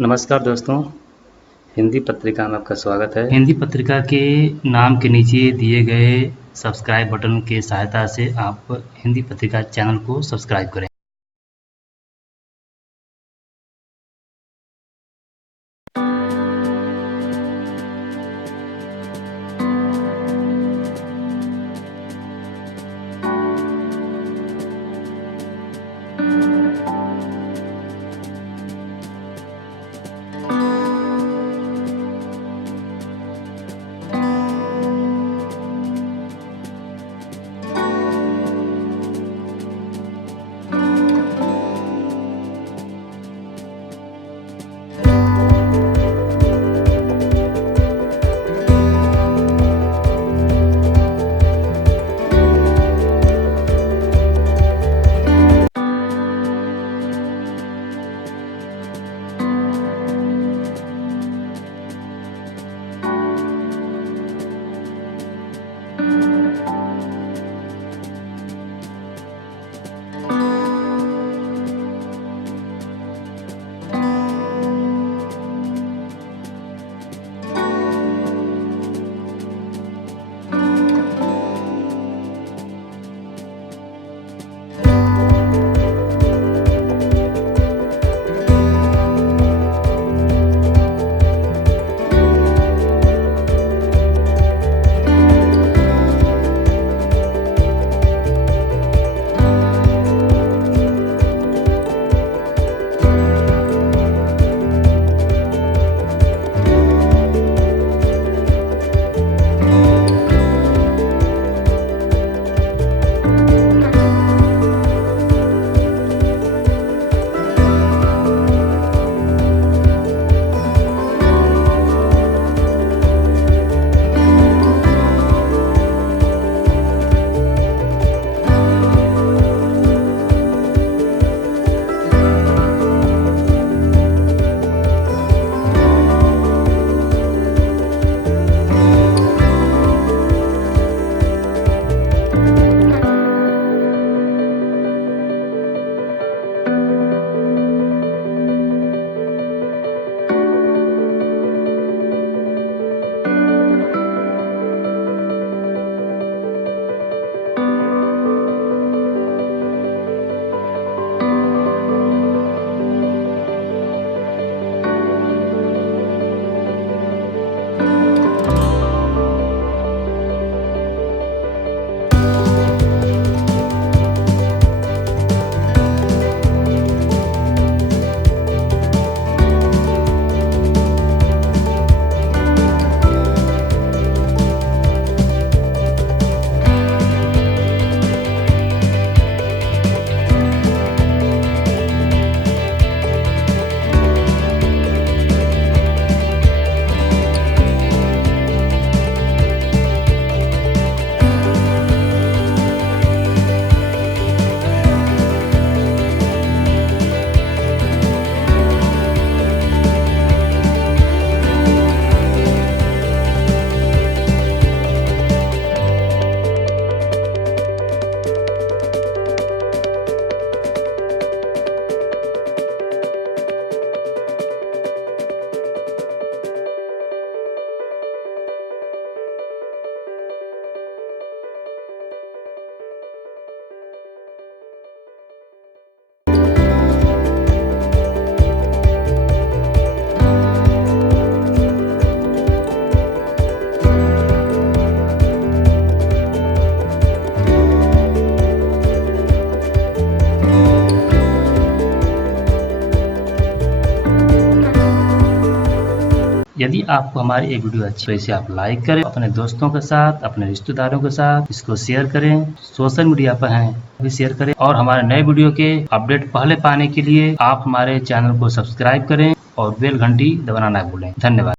नमस्कार दोस्तों, हिंदी पत्रिका में आपका स्वागत है। हिंदी पत्रिका के नाम के नीचे दिए गए सब्सक्राइब बटन के सहायता से आप हिंदी पत्रिका चैनल को सब्सक्राइब करें। यदि आपको हमारी ये वीडियो अच्छी तो इसे आप लाइक करें, अपने दोस्तों के साथ, अपने रिश्तेदारों के साथ इसको शेयर करें। सोशल मीडिया पर हैं भी शेयर करें और हमारे नए वीडियो के अपडेट पहले पाने के लिए आप हमारे चैनल को सब्सक्राइब करें और बेल घंटी दबाना ना भूलें। धन्यवाद।